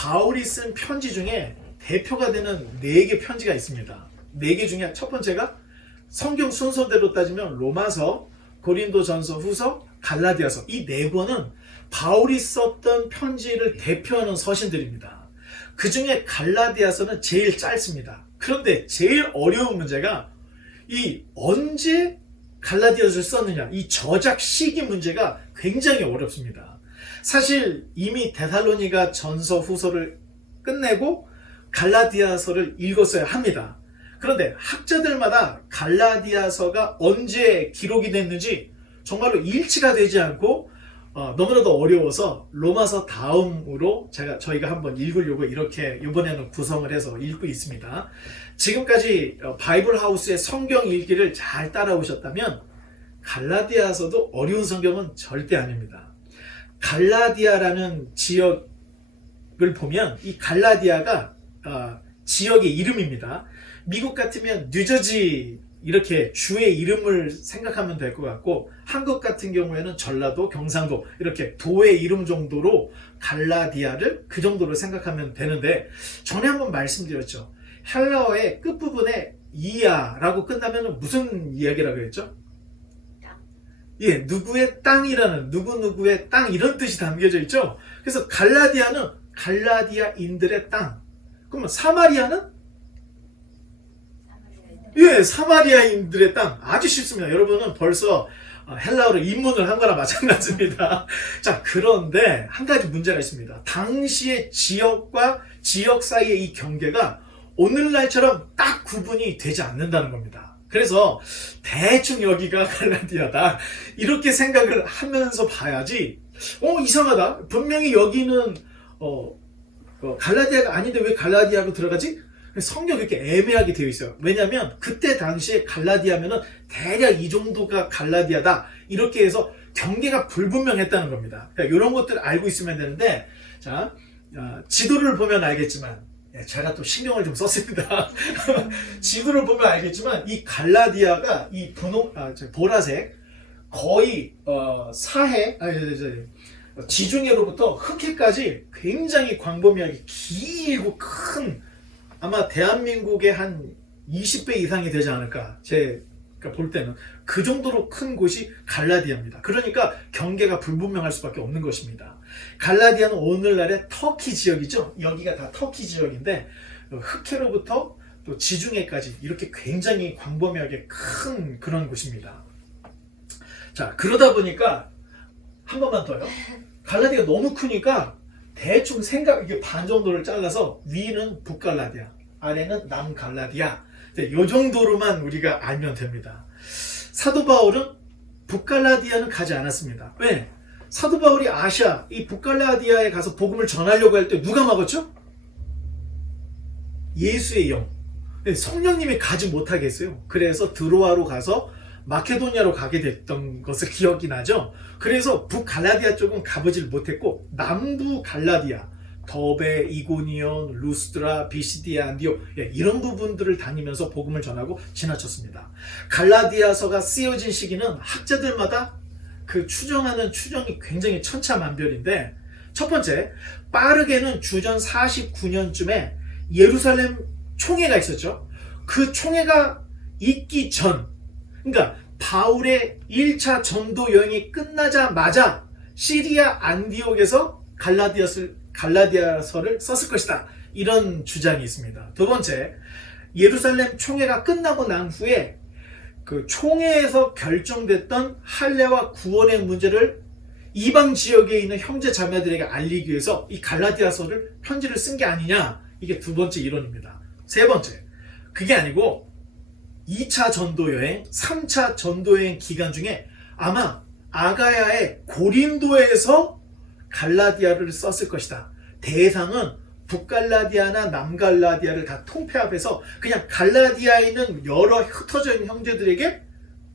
바울이 쓴 편지 중에 대표가 되는 4개 편지가 있습니다. 4개 중에 첫 번째가 성경 순서대로 따지면 로마서, 고린도전서, 후서, 갈라디아서, 이 4권은 바울이 썼던 편지를 대표하는 서신들입니다. 그 중에 갈라디아서는 제일 짧습니다. 그런데 제일 어려운 문제가 이 언제 갈라디아서를 썼느냐, 이 저작 시기 문제가 굉장히 어렵습니다. 사실 이미 데살로니가 전서 후서를 끝내고 갈라디아서를 읽었어야 합니다. 그런데 학자들마다 갈라디아서가 언제 기록이 됐는지 정말로 일치가 되지 않고 너무나도 어려워서 로마서 다음으로 저희가 한번 읽으려고 이렇게 이번에는 구성을 해서 읽고 있습니다. 지금까지 바이블 하우스의 성경 읽기를 잘 따라오셨다면 갈라디아서도 어려운 성경은 절대 아닙니다. 갈라디아라는 지역을 보면 이 갈라디아가 지역의 이름입니다. 미국 같으면 뉴저지 이렇게 주의 이름을 생각하면 될 것 같고, 한국 같은 경우에는 전라도, 경상도 이렇게 도의 이름 정도로 갈라디아를 그 정도로 생각하면 되는데, 전에 한번 말씀드렸죠. 헬라어의 끝부분에 이아라고 끝나면 무슨 이야기라고 했죠? 예, 누구의 땅이라는, 누구누구의 땅 이런 뜻이 담겨져 있죠. 그래서 갈라디아는 갈라디아인들의 땅. 그러면 사마리아는? 예, 사마리아인들의 땅. 아주 쉽습니다. 여러분은 벌써 헬라어로 입문을 한 거나 마찬가지입니다. 자, 그런데 한 가지 문제가 있습니다. 당시의 지역과 지역 사이의 이 경계가 오늘날처럼 딱 구분이 되지 않는다는 겁니다. 그래서 대충 여기가 갈라디아다 이렇게 생각을 하면서 봐야지, 이상하다, 분명히 여기는 갈라디아가 아닌데 왜 갈라디아로 들어가지? 성경이 이렇게 애매하게 되어 있어요. 왜냐하면 그때 당시에 갈라디아면은 대략 이 정도가 갈라디아다 이렇게 해서 경계가 불분명했다는 겁니다. 그러니까 이런 것들을 알고 있으면 되는데, 자, 지도를 보면 알겠지만, 제가 또 신경을 좀 썼습니다. 지도를 보면 알겠지만 이 갈라디아가 이 보라색 거의 사해, 지중해로부터 흑해까지 굉장히 광범위하게 길고 큰, 아마 대한민국의 한 20배 이상이 되지 않을까, 제가 볼 때는 그 정도로 큰 곳이 갈라디아입니다. 그러니까 경계가 불분명할 수밖에 없는 것입니다. 갈라디아는 오늘날의 터키 지역이죠. 여기가 다 터키 지역인데 흑해로부터 또 지중해까지 이렇게 굉장히 광범위하게 큰 그런 곳입니다. 자, 그러다 보니까 한 번만 더요. 갈라디아가 너무 크니까 대충 이게 반 정도를 잘라서 위는 북갈라디아, 아래는 남갈라디아, 이 정도로만 우리가 알면 됩니다. 사도 바울은 북갈라디아는 가지 않았습니다. 왜? 사도 바울이 아시아, 이 북갈라디아에 가서 복음을 전하려고 할 때 누가 막았죠? 예수의 영, 성령님이 가지 못하게 했어요. 그래서 드로아로 가서 마케도니아로 가게 됐던 것을 기억이 나죠. 그래서 북갈라디아 쪽은 가보질 못했고 남부 갈라디아, 더베, 이고니온, 루스드라, 비시디아, 안디옥, 이런 부분들을 다니면서 복음을 전하고 지나쳤습니다. 갈라디아서가 쓰여진 시기는 학자들마다 그 추정하는 추정이 굉장히 천차만별인데, 첫 번째, 빠르게는 주전 49년쯤에 예루살렘 총회가 있었죠. 그 총회가 있기 전, 그러니까 바울의 1차 전도 여행이 끝나자마자 시리아 안디옥에서 갈라디아서를 썼을 것이다, 이런 주장이 있습니다. 두 번째, 예루살렘 총회가 끝나고 난 후에 그 총회에서 결정됐던 할례와 구원의 문제를 이방 지역에 있는 형제 자매들에게 알리기 위해서 이 갈라디아서를 편지를 쓴 게 아니냐, 이게 두 번째 이론입니다. 세 번째, 그게 아니고 2차 전도여행, 3차 전도여행 기간 중에 아마 아가야의 고린도에서 갈라디아를 썼을 것이다. 대상은 북갈라디아나 남갈라디아를 다 통폐합해서 그냥 갈라디아에 있는 여러 흩어져 있는 형제들에게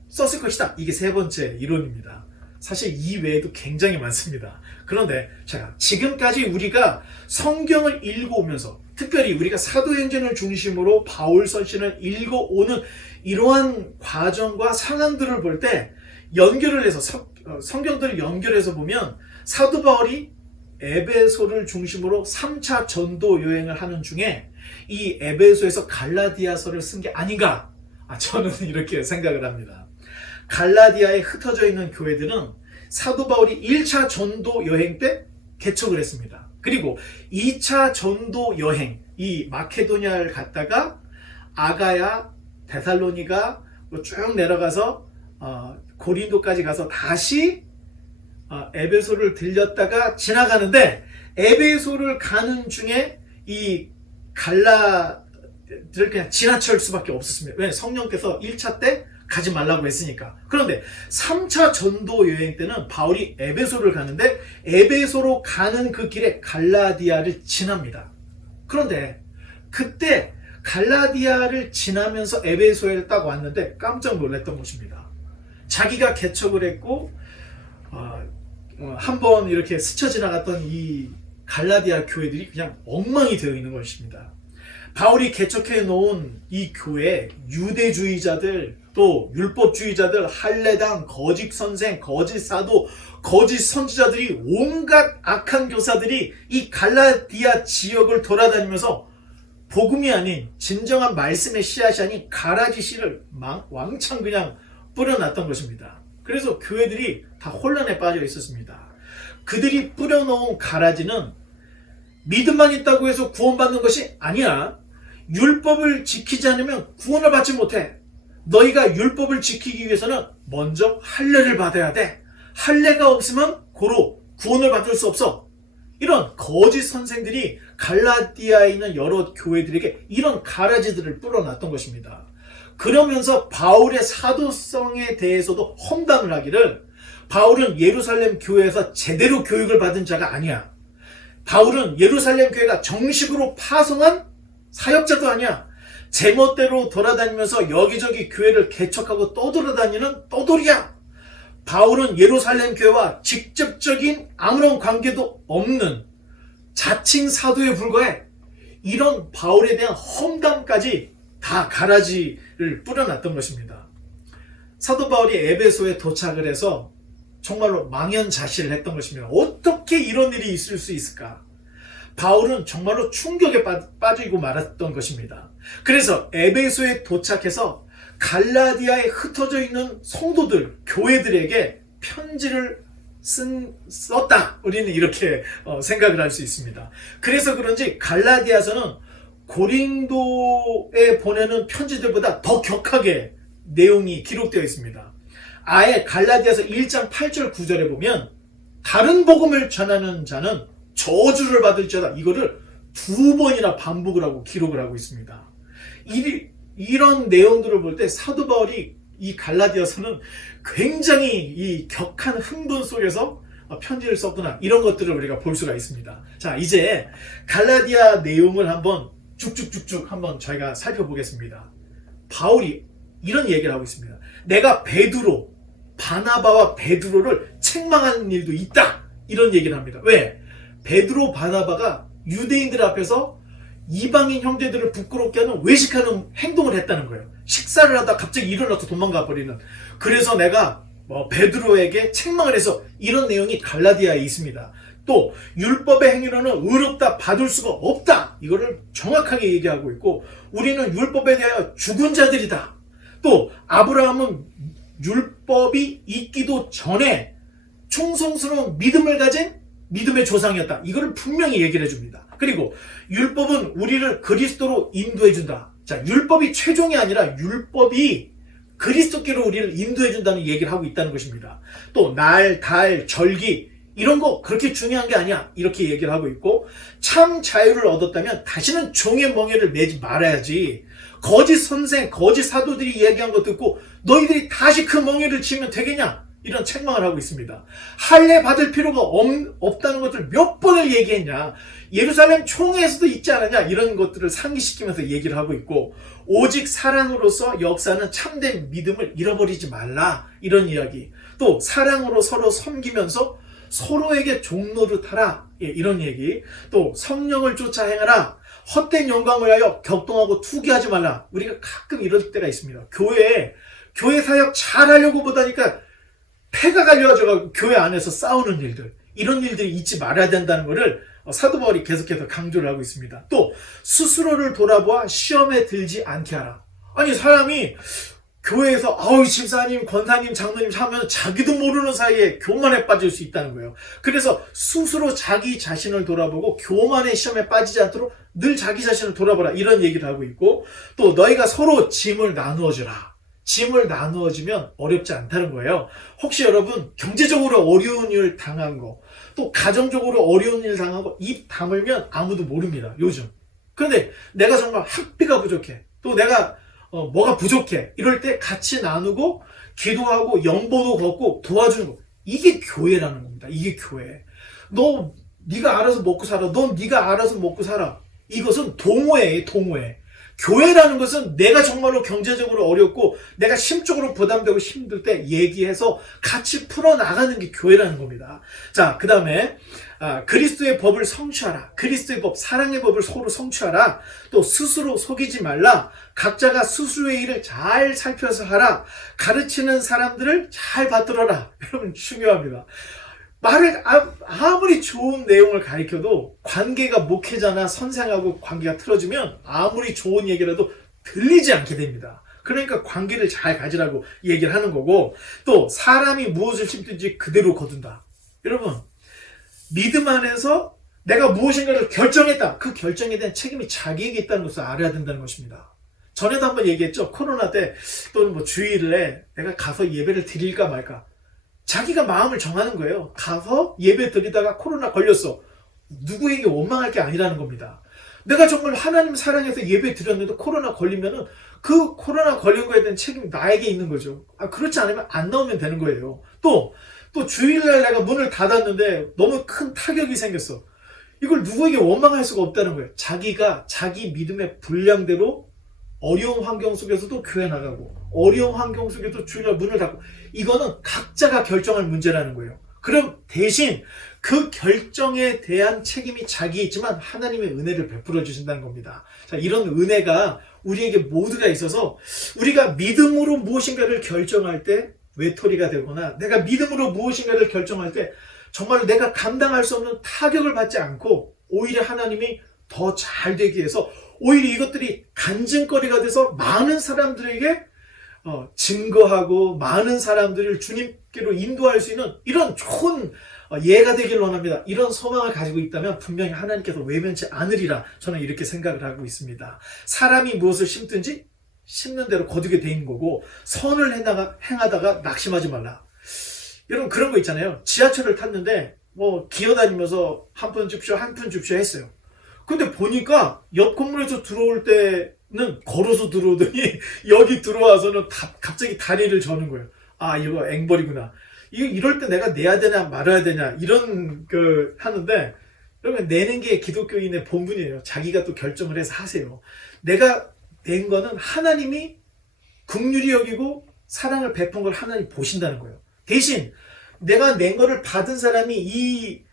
썼을 것이다. 이게 세 번째 이론입니다. 사실 이 외에도 굉장히 많습니다. 그런데 지금까지 우리가 성경을 읽어오면서, 특별히 우리가 사도행전을 중심으로 바울 서신을 읽어오는 이러한 과정과 상황들을 볼 때 연결을 해서 성경들을 연결해서 보면 사도 바울이 에베소를 중심으로 3차 전도 여행을 하는 중에 이 에베소에서 갈라디아서를 쓴 게 아닌가? 저는 이렇게 생각을 합니다. 갈라디아에 흩어져 있는 교회들은 사도 바울이 1차 전도 여행 때 개척을 했습니다. 그리고 2차 전도 여행, 이 마케도니아를 갔다가 아가야, 데살로니가 쭉 내려가서 고린도까지 가서 다시 에베소를 들렸다가 지나가는데, 에베소를 가는 중에 이 갈라디아를 그냥 지나칠 수밖에 없었습니다. 왜? 성령께서 1차 때 가지 말라고 했으니까. 그런데 3차 전도 여행 때는 바울이 에베소를 가는데 에베소로 가는 그 길에 갈라디아를 지납니다. 그런데 그때 갈라디아를 지나면서 에베소에 딱 왔는데 깜짝 놀랐던 것입니다. 자기가 개척을 했고 한번 이렇게 스쳐 지나갔던 이 갈라디아 교회들이 그냥 엉망이 되어 있는 것입니다. 바울이 개척해 놓은 이 교회, 유대주의자들, 또 율법주의자들, 할례당, 거짓 선생, 거짓 사도, 거짓 선지자들이, 온갖 악한 교사들이 이 갈라디아 지역을 돌아다니면서 복음이 아닌 진정한 말씀의 씨앗이 아닌 가라지 씨를 왕창 그냥 뿌려놨던 것입니다. 그래서 교회들이 다 혼란에 빠져 있었습니다. 그들이 뿌려놓은 가라지는 믿음만 있다고 해서 구원받는 것이 아니야. 율법을 지키지 않으면 구원을 받지 못해. 너희가 율법을 지키기 위해서는 먼저 할례를 받아야 돼. 할례가 없으면 고로 구원을 받을 수 없어. 이런 거짓 선생들이 갈라디아에 있는 여러 교회들에게 이런 가라지들을 뿌려놨던 것입니다. 그러면서 바울의 사도성에 대해서도 험담을 하기를, 바울은 예루살렘 교회에서 제대로 교육을 받은 자가 아니야. 바울은 예루살렘 교회가 정식으로 파송한 사역자도 아니야. 제멋대로 돌아다니면서 여기저기 교회를 개척하고 떠돌아다니는 떠돌이야. 바울은 예루살렘 교회와 직접적인 아무런 관계도 없는 자칭 사도에 불과해. 이런 바울에 대한 험담까지 다 가라지를 뿌려놨던 것입니다. 사도 바울이 에베소에 도착을 해서 정말로 망연자실을 했던 것입니다. 어떻게 이런 일이 있을 수 있을까? 바울은 정말로 충격에 빠지고 말았던 것입니다. 그래서 에베소에 도착해서 갈라디아에 흩어져 있는 성도들, 교회들에게 편지를 썼다. 우리는 이렇게 생각을 할 수 있습니다. 그래서 그런지 갈라디아서는 고린도에 보내는 편지들보다 더 격하게 내용이 기록되어 있습니다. 아예 갈라디아서 1장 8절 9절에 보면 다른 복음을 전하는 자는 저주를 받을지어다. 이거를 2번이나 반복을 하고 기록을 하고 있습니다. 이런 내용들을 볼 때 사도 바울이 이 갈라디아서는 굉장히 이 격한 흥분 속에서 편지를 썼구나, 이런 것들을 우리가 볼 수가 있습니다. 자, 이제 갈라디아 내용을 한번 쭉쭉쭉쭉 한번 저희가 살펴보겠습니다. 바울이 이런 얘기를 하고 있습니다. 내가 베드로, 바나바와 베드로를 책망하는 일도 있다, 이런 얘기를 합니다. 왜? 베드로, 바나바가 유대인들 앞에서 이방인 형제들을 부끄럽게 하는 외식하는 행동을 했다는 거예요. 식사를 하다 갑자기 일어나서 도망가 버리는. 그래서 내가 베드로에게 책망을 해서, 이런 내용이 갈라디아에 있습니다. 또 율법의 행위로는 의롭다, 받을 수가 없다, 이거를 정확하게 얘기하고 있고, 우리는 율법에 대하여 죽은 자들이다. 또 아브라함은 율법이 있기도 전에 충성스러운 믿음을 가진 믿음의 조상이었다, 이거를 분명히 얘기를 해줍니다. 그리고 율법은 우리를 그리스도로 인도해준다. 자, 율법이 최종이 아니라 율법이 그리스도께로 우리를 인도해준다는 얘기를 하고 있다는 것입니다. 또 날, 달, 절기, 이런 거 그렇게 중요한 게 아니야, 이렇게 얘기를 하고 있고, 참 자유를 얻었다면 다시는 종의 멍에를 매지 말아야지. 거짓 선생, 거짓 사도들이 얘기한 거 듣고 너희들이 다시 그 멍에를 치면 되겠냐, 이런 책망을 하고 있습니다. 할례 받을 필요가 없다는 것을 몇 번을 얘기했냐, 예루살렘 총회에서도 있지 않았냐, 이런 것들을 상기시키면서 얘기를 하고 있고, 오직 사랑으로서 역사는 참된 믿음을 잃어버리지 말라, 이런 이야기. 또 사랑으로 서로 섬기면서 서로에게 종노릇하라, 이런 얘기. 또 성령을 쫓아 행하라, 헛된 영광을 위하여 격동하고 투기하지 말라. 우리가 가끔 이럴 때가 있습니다. 교회 사역 잘하려고 보다니까 패가 갈려가지고 교회 안에서 싸우는 일들, 이런 일들이 있지 말아야 된다는 것을 사도 바울이 계속해서 강조를 하고 있습니다. 또 스스로를 돌아보아 시험에 들지 않게 하라. 아니 사람이 교회에서 아우 집사님, 권사님, 장로님 하면 자기도 모르는 사이에 교만에 빠질 수 있다는 거예요. 그래서 스스로 자기 자신을 돌아보고 교만의 시험에 빠지지 않도록 늘 자기 자신을 돌아보라 이런 얘기를 하고 있고 또 너희가 서로 짐을 나누어 주라. 짐을 나누어 주면 어렵지 않다는 거예요. 혹시 여러분 경제적으로 어려운 일 당한 거 또 가정적으로 어려운 일 당한 거 입 다물면 아무도 모릅니다. 요즘. 그런데 내가 정말 학비가 부족해. 또 내가 뭐가 부족해. 이럴 때 같이 나누고 기도하고 연보도 걷고 도와주는 거. 이게 교회라는 겁니다. 이게 교회. 네가 알아서 먹고 살아. 네가 알아서 먹고 살아. 이것은 동호회예요. 동호회. 교회라는 것은 내가 정말로 경제적으로 어렵고 내가 심적으로 부담되고 힘들 때 얘기해서 같이 풀어나가는 게 교회라는 겁니다. 자, 그 다음에 그리스도의 법을 성취하라. 그리스도의 법, 사랑의 법을 서로 성취하라. 또 스스로 속이지 말라. 각자가 스스로의 일을 잘 살펴서 하라. 가르치는 사람들을 잘 받들어라. 여러분 중요합니다. 말을 아무리 좋은 내용을 가르쳐도 관계가 목회자나 선생하고 관계가 틀어지면 아무리 좋은 얘기라도 들리지 않게 됩니다. 그러니까 관계를 잘 가지라고 얘기를 하는 거고 또 사람이 무엇을 심든지 그대로 거둔다. 여러분 믿음 안에서 내가 무엇인가를 결정했다. 그 결정에 대한 책임이 자기에게 있다는 것을 알아야 된다는 것입니다. 전에도 한번 얘기했죠. 코로나 때 또는 주일에 내가 가서 예배를 드릴까 말까. 자기가 마음을 정하는 거예요. 가서 예배 드리다가 코로나 걸렸어. 누구에게 원망할 게 아니라는 겁니다. 내가 정말 하나님 사랑해서 예배 드렸는데 코로나 걸리면은 그 코로나 걸린 거에 대한 책임이 나에게 있는 거죠. 그렇지 않으면 안 나오면 되는 거예요. 또 주일날 내가 문을 닫았는데 너무 큰 타격이 생겼어. 이걸 누구에게 원망할 수가 없다는 거예요. 자기가 자기 믿음의 분량대로 어려운 환경 속에서도 교회 나가고 어려운 환경 속에도 주일날 문을 닫고 이거는 각자가 결정할 문제라는 거예요. 그럼 대신 그 결정에 대한 책임이 자기에 있지만 하나님의 은혜를 베풀어 주신다는 겁니다. 자, 이런 은혜가 우리에게 모두가 있어서 우리가 믿음으로 무엇인가를 결정할 때 외톨이가 되거나 내가 믿음으로 무엇인가를 결정할 때 정말 내가 감당할 수 없는 타격을 받지 않고 오히려 하나님이 더 잘 되기 위해서 오히려 이것들이 간증거리가 돼서 많은 사람들에게 증거하고 많은 사람들을 주님께로 인도할 수 있는 이런 좋은 예가 되길 원합니다. 이런 소망을 가지고 있다면 분명히 하나님께서 외면치 않으리라 저는 이렇게 생각을 하고 있습니다. 사람이 무엇을 심든지 심는 대로 거두게 돼 있는 거고 선을 행하다가 낙심하지 말라. 여러분 그런 거 있잖아요. 지하철을 탔는데 기어다니면서 한 푼 줍쇼 했어요. 근데 보니까 옆 건물에서 들어올 때는 걸어서 들어오더니 여기 들어와서는 갑자기 다리를 저는 거예요. 이거 앵벌이구나. 이럴 때 내가 내야 되냐 말아야 되냐 이런 하는데 여러분 내는 게 기독교인의 본분이에요. 자기가 또 결정을 해서 하세요. 내가 낸 거는 하나님이 긍휼히 여기고 사랑을 베푼 걸 하나님 보신다는 거예요. 대신 내가 낸 거를 받은 사람이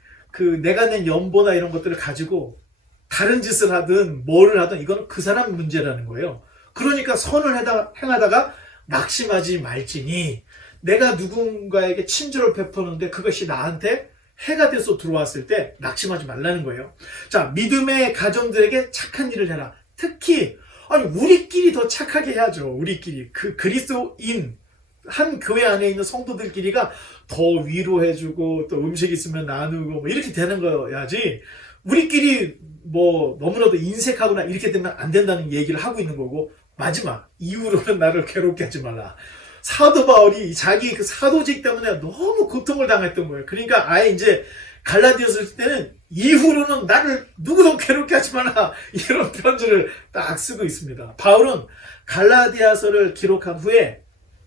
내가 낸 연보나 이런 것들을 가지고 다른 짓을 하든 뭐를 하든 이거는 그 사람 문제라는 거예요. 그러니까 선을 행하다가 낙심하지 말지니 내가 누군가에게 친절을 베푸는데 그것이 나한테 해가 돼서 들어왔을 때 낙심하지 말라는 거예요. 자, 믿음의 가정들에게 착한 일을 해라. 특히 우리끼리 더 착하게 해야죠. 우리끼리 그리스도인 한 교회 안에 있는 성도들끼리가 더 위로해주고 또 음식 있으면 나누고 이렇게 되는 거야지. 우리끼리 너무나도 인색하거나 이렇게 되면 안 된다는 얘기를 하고 있는 거고 마지막 이후로는 나를 괴롭게 하지 말라. 사도 바울이 자기 그 사도직 때문에 너무 고통을 당했던 거예요. 그러니까 아예 이제 갈라디아서 때는 이후로는 나를 누구도 괴롭게 하지 마라 이런 편지를 딱 쓰고 있습니다. 바울은 갈라디아서를 기록한 후에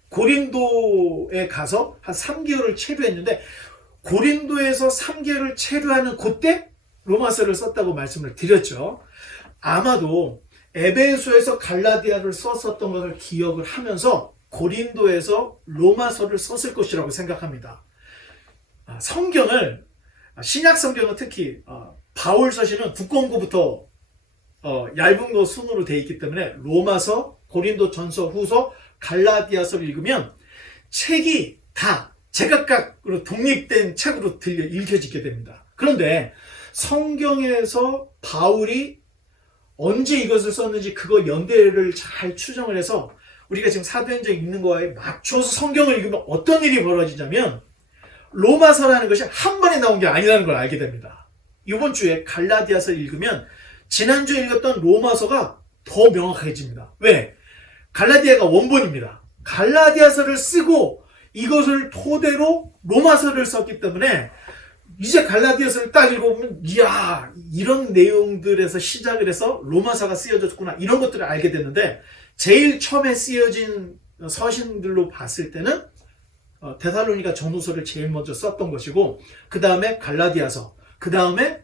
고린도에 가서 한 3개월을 체류했는데 고린도에서 3개월을 체류하는 그때 로마서를 썼다고 말씀을 드렸죠. 아마도 에베소에서 갈라디아를 썼었던 것을 기억을 하면서 고린도에서 로마서를 썼을 것이라고 생각합니다. 성경을 신약 성경은 특히 바울 서신은 두꺼운 거부터 얇은 거 순으로 되어 있기 때문에 로마서, 고린도 전서, 후서, 갈라디아서를 읽으면 책이 다 제각각으로 독립된 책으로 읽혀지게 됩니다. 그런데 성경에서 바울이 언제 이것을 썼는지 그거 연대를 잘 추정을 해서 우리가 지금 사도행전 읽는 거에 맞춰서 성경을 읽으면 어떤 일이 벌어지냐면 로마서라는 것이 한 번에 나온 게 아니라는 걸 알게 됩니다. 이번 주에 갈라디아서를 읽으면 지난주에 읽었던 로마서가 더 명확해집니다. 왜? 갈라디아가 원본입니다. 갈라디아서를 쓰고 이것을 토대로 로마서를 썼기 때문에 이제 갈라디아서를 딱 읽어보면 이야, 이런 내용들에서 시작을 해서 로마서가 쓰여졌구나, 이런 것들을 알게 됐는데, 제일 처음에 쓰여진 서신들로 봤을 때는 데살로니가 전후서를 제일 먼저 썼던 것이고, 그 다음에 갈라디아서, 그 다음에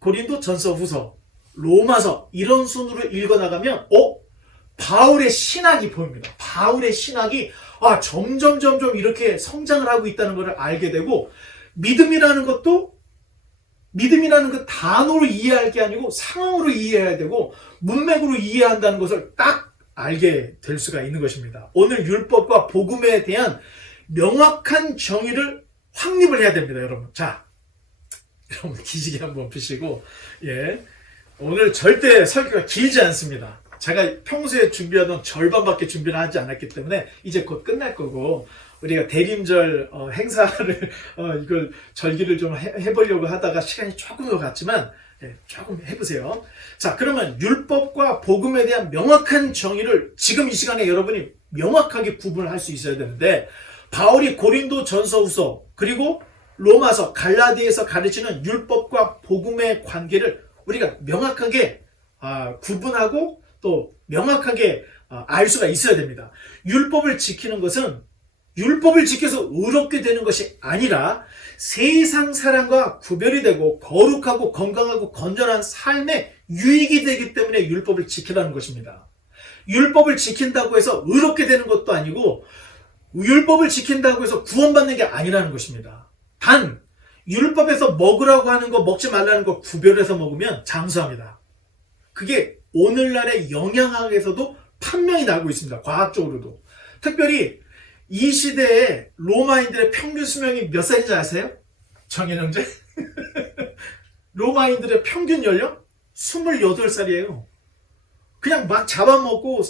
고린도 전서 후서, 로마서, 이런 순으로 읽어나가면 바울의 신학이 보입니다. 바울의 신학이 점점 이렇게 성장을 하고 있다는 것을 알게 되고, 믿음이라는 것 단어로 이해할 게 아니고 상황으로 이해해야 되고 문맥으로 이해한다는 것을 딱 알게 될 수가 있는 것입니다. 오늘 율법과 복음에 대한 명확한 정의를 확립을 해야 됩니다, 여러분. 자, 여러분 기지개 한번 펴시고, 오늘 절대 설교가 길지 않습니다. 제가 평소에 준비하던 절반밖에 준비를 하지 않았기 때문에 이제 곧 끝날 거고, 우리가 대림절 행사를 이걸 절기를 좀 해보려고 하다가 시간이 조금 더 갔지만 조금 해보세요. 자, 그러면 율법과 복음에 대한 명확한 정의를 지금 이 시간에 여러분이 명확하게 구분을 할 수 있어야 되는데, 바울이 고린도 전서후서 그리고 로마서, 갈라디아에서 가르치는 율법과 복음의 관계를 우리가 명확하게 구분하고 또 명확하게 알 수가 있어야 됩니다. 율법을 지키는 것은 율법을 지켜서 의롭게 되는 것이 아니라 세상 사람과 구별이 되고 거룩하고 건강하고 건전한 삶에 유익이 되기 때문에 율법을 지키라는 것입니다. 율법을 지킨다고 해서 의롭게 되는 것도 아니고 율법을 지킨다고 해서 구원받는 게 아니라는 것입니다. 단 율법에서 먹으라고 하는 거, 먹지 말라는 거 구별해서 먹으면 장수합니다. 그게 오늘날의 영양학에서도 판명이 나고 있습니다. 과학적으로도. 특별히 이 시대에 로마인들의 평균 수명이 몇 살인지 아세요? 정현 형제? 로마인들의 평균 연령? 28살이에요. 그냥 막 잡아먹고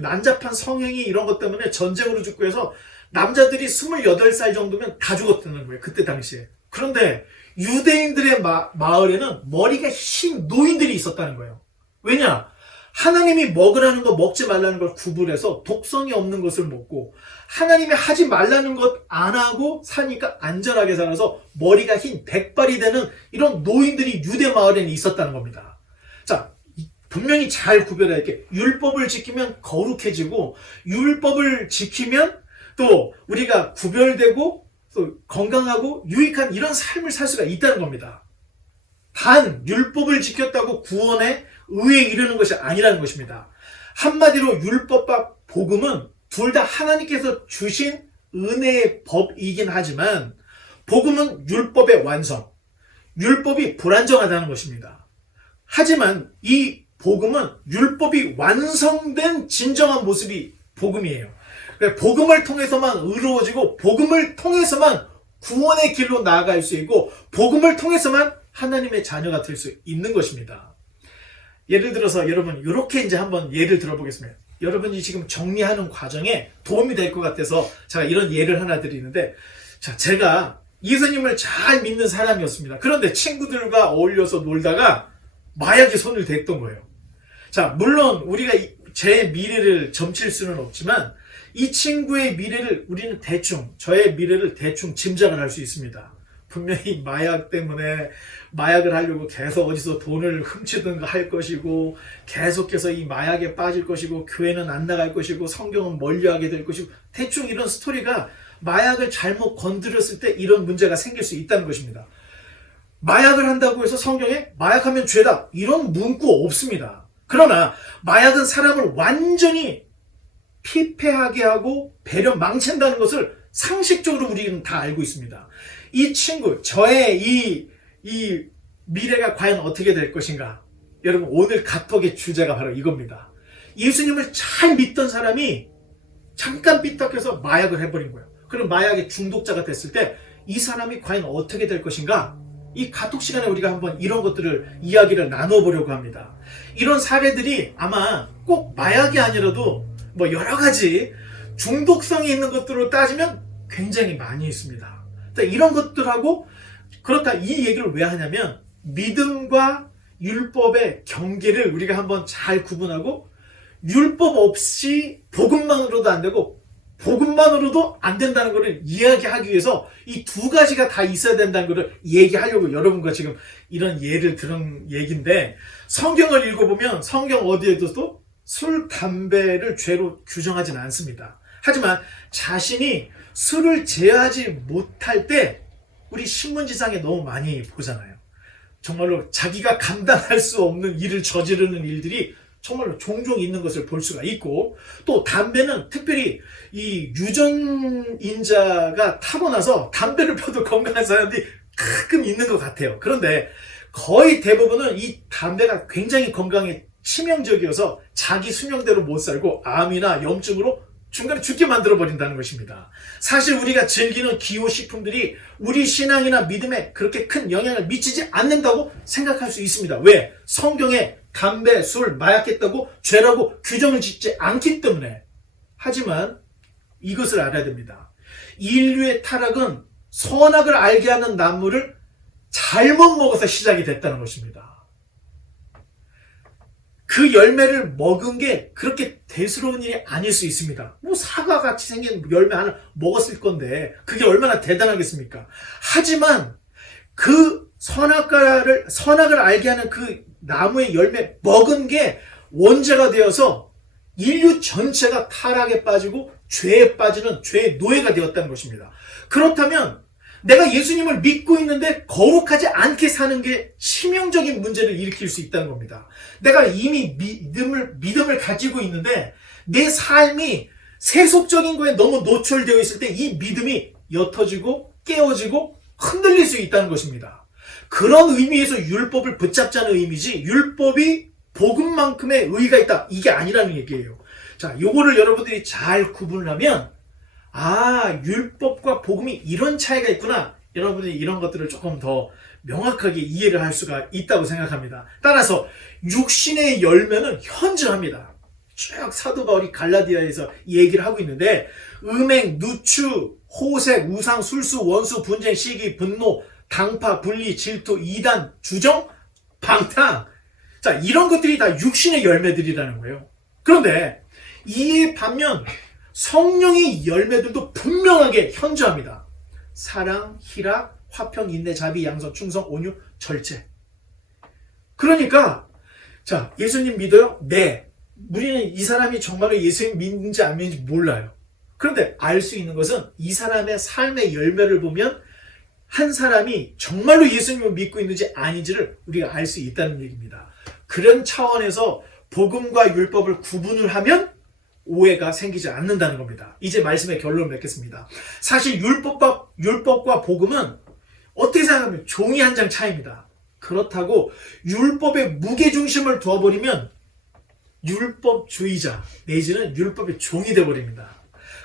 난잡한 성행위 이런 것 때문에 전쟁으로 죽고 해서 남자들이 28살 정도면 다 죽었다는 거예요. 그때 당시에. 그런데 유대인들의 마을에는 머리가 흰 노인들이 있었다는 거예요. 왜냐? 하나님이 먹으라는 거, 먹지 말라는 걸 구분해서 독성이 없는 것을 먹고 하나님이 하지 말라는 것 안 하고 사니까 안전하게 살아서 머리가 흰 백발이 되는 이런 노인들이 유대 마을에는 있었다는 겁니다. 자, 분명히 잘 구별해야 할 게, 율법을 지키면 거룩해지고 율법을 지키면 또 우리가 구별되고 또 건강하고 유익한 이런 삶을 살 수가 있다는 겁니다. 단 율법을 지켰다고 구원에 의에 이르는 것이 아니라는 것입니다. 한마디로 율법과 복음은 둘 다 하나님께서 주신 은혜의 법이긴 하지만 복음은 율법의 완성, 율법이 불완전하다는 것입니다. 하지만 이 복음은 율법이 완성된 진정한 모습이 복음이에요. 복음을 통해서만 의로워지고 복음을 통해서만 구원의 길로 나아갈 수 있고 복음을 통해서만 하나님의 자녀가 될 수 있는 것입니다. 예를 들어서 여러분 이렇게 이제 한번 예를 들어보겠습니다. 여러분이 지금 정리하는 과정에 도움이 될 것 같아서 제가 이런 예를 하나 드리는데, 자, 제가 예수님을 잘 믿는 사람이었습니다. 그런데 친구들과 어울려서 놀다가 마약에 손을 댔던 거예요. 자, 물론 우리가 제 미래를 점칠 수는 없지만 이 친구의 미래를 우리는 저의 미래를 대충 짐작을 할 수 있습니다. 분명히 마약 때문에 마약을 하려고 계속 어디서 돈을 훔치든가 할 것이고 계속해서 이 마약에 빠질 것이고 교회는 안 나갈 것이고 성경은 멀리하게 될 것이고 대충 이런 스토리가 마약을 잘못 건드렸을 때 이런 문제가 생길 수 있다는 것입니다. 마약을 한다고 해서 성경에 마약하면 죄다 이런 문구 없습니다. 그러나 마약은 사람을 완전히 피폐하게 하고 배려 망친다는 것을 상식적으로 우리는 다 알고 있습니다. 이 친구, 저의 이 미래가 과연 어떻게 될 것인가? 여러분, 오늘 카톡의 주제가 바로 이겁니다. 예수님을 잘 믿던 사람이 잠깐 삐딱해서 마약을 해버린 거예요. 그런 마약의 중독자가 됐을 때 이 사람이 과연 어떻게 될 것인가? 이 카톡 시간에 우리가 한번 이런 것들을 이야기를 나눠보려고 합니다. 이런 사례들이 아마 꼭 마약이 아니라도 뭐 여러 가지 중독성이 있는 것들로 따지면 굉장히 많이 있습니다. 이런 것들하고 그렇다 이 얘기를 왜 하냐면 믿음과 율법의 경계를 우리가 한번 잘 구분하고 율법 없이 복음만으로도 안 되고 복음만으로도 안 된다는 것을 이야기하기 위해서 이 두 가지가 다 있어야 된다는 것을 얘기하려고 여러분과 지금 이런 예를 들은 얘기인데 성경을 읽어보면 성경 어디에도 술, 담배를 죄로 규정하지는 않습니다. 하지만 자신이 술을 제어하지 못할 때 우리 신문지상에 너무 많이 보잖아요. 정말로 자기가 감당할 수 없는 일을 저지르는 일들이 정말로 종종 있는 것을 볼 수가 있고 또 담배는 특별히 이 유전인자가 타고나서 담배를 펴도 건강한 사람들이 가끔 있는 것 같아요. 그런데 거의 대부분은 이 담배가 굉장히 건강에 치명적이어서 자기 수명대로 못 살고 암이나 염증으로 중간에 죽게 만들어버린다는 것입니다. 사실 우리가 즐기는 기호식품들이 우리 신앙이나 믿음에 그렇게 큰 영향을 미치지 않는다고 생각할 수 있습니다. 왜? 성경에 담배, 술, 마약했다고 죄라고 규정을 짓지 않기 때문에. 하지만 이것을 알아야 됩니다. 인류의 타락은 선악을 알게 하는 나무를 잘못 먹어서 시작이 됐다는 것입니다. 그 열매를 먹은 게 그렇게 대수로운 일이 아닐 수 있습니다. 뭐 사과같이 생긴 열매 하나 먹었을 건데 그게 얼마나 대단하겠습니까? 하지만 그 선악을 알게 하는 그 나무의 열매 먹은 게 원죄가 되어서 인류 전체가 타락에 빠지고 죄에 빠지는 죄의 노예가 되었다는 것입니다. 그렇다면 내가 예수님을 믿고 있는데 거룩하지 않게 사는 게 치명적인 문제를 일으킬 수 있다는 겁니다. 내가 이미 믿음을 가지고 있는데 내 삶이 세속적인 거에 너무 노출되어 있을 때 이 믿음이 옅어지고 깨어지고 흔들릴 수 있다는 것입니다. 그런 의미에서 율법을 붙잡자는 의미지 율법이 복음만큼의 의의가 있다 이게 아니라는 얘기예요. 자, 요거를 여러분들이 잘 구분을 하면 율법과 복음이 이런 차이가 있구나. 여러분들이 이런 것들을 조금 더 명확하게 이해를 할 수가 있다고 생각합니다. 따라서 육신의 열매는 현저합니다. 쭉 사도 바울이 갈라디아에서 얘기를 하고 있는데 음행, 누추, 호색, 우상, 술수, 원수, 분쟁, 시기, 분노, 당파, 분리, 질투, 이단, 주정, 방탕. 자, 이런 것들이 다 육신의 열매들이라는 거예요. 그런데 이에 반면 성령의 열매들도 분명하게 현저합니다. 사랑, 희락, 화평, 인내, 자비, 양선, 충성, 온유, 절제. 그러니까 자, 예수님 믿어요? 네. 우리는 이 사람이 정말로 예수님 믿는지 안 믿는지 몰라요. 그런데 알 수 있는 것은 이 사람의 삶의 열매를 보면 한 사람이 정말로 예수님을 믿고 있는지 아닌지를 우리가 알 수 있다는 얘기입니다. 그런 차원에서 복음과 율법을 구분을 하면 오해가 생기지 않는다는 겁니다. 이제 말씀의 결론을 맺겠습니다. 사실 율법과 복음은 어떻게 생각하면 종이 한 장 차이입니다. 그렇다고 율법에 무게중심을 두어버리면 율법주의자 내지는 율법의 종이 되어버립니다.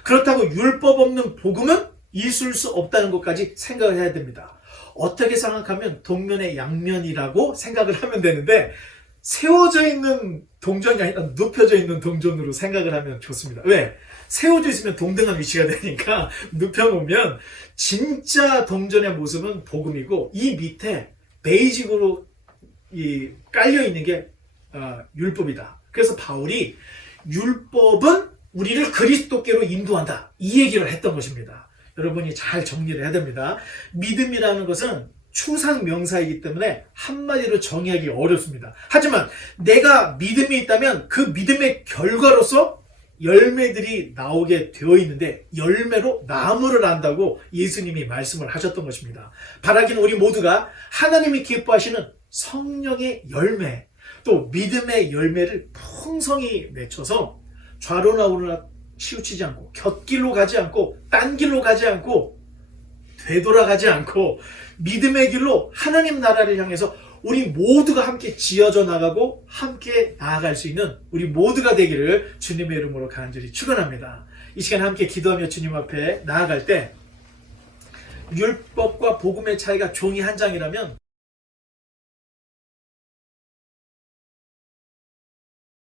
그렇다고 율법 없는 복음은 있을 수 없다는 것까지 생각을 해야 됩니다. 어떻게 생각하면 동면의 양면이라고 생각을 하면 되는데 세워져 있는 동전이 아니라 눕혀져 있는 동전으로 생각을 하면 좋습니다. 왜? 세워져 있으면 동등한 위치가 되니까 눕혀놓으면 진짜 동전의 모습은 복음이고 이 밑에 베이직으로 깔려있는 게 율법이다. 그래서 바울이 율법은 우리를 그리스도께로 인도한다. 이 얘기를 했던 것입니다. 여러분이 잘 정리를 해야 됩니다. 믿음이라는 것은 추상 명사이기 때문에 한마디로 정의하기 어렵습니다. 하지만 내가 믿음이 있다면 그 믿음의 결과로서 열매들이 나오게 되어 있는데 열매로 나무를 안다고 예수님이 말씀을 하셨던 것입니다. 바라기는 우리 모두가 하나님이 기뻐하시는 성령의 열매 또 믿음의 열매를 풍성히 맺혀서 좌로나 우로나 치우치지 않고 곁길로 가지 않고 딴 길로 가지 않고 되돌아가지 않고 믿음의 길로 하나님 나라를 향해서 우리 모두가 함께 지어져 나가고 함께 나아갈 수 있는 우리 모두가 되기를 주님의 이름으로 간절히 축원합니다. 이 시간 함께 기도하며 주님 앞에 나아갈 때 율법과 복음의 차이가 종이 한 장이라면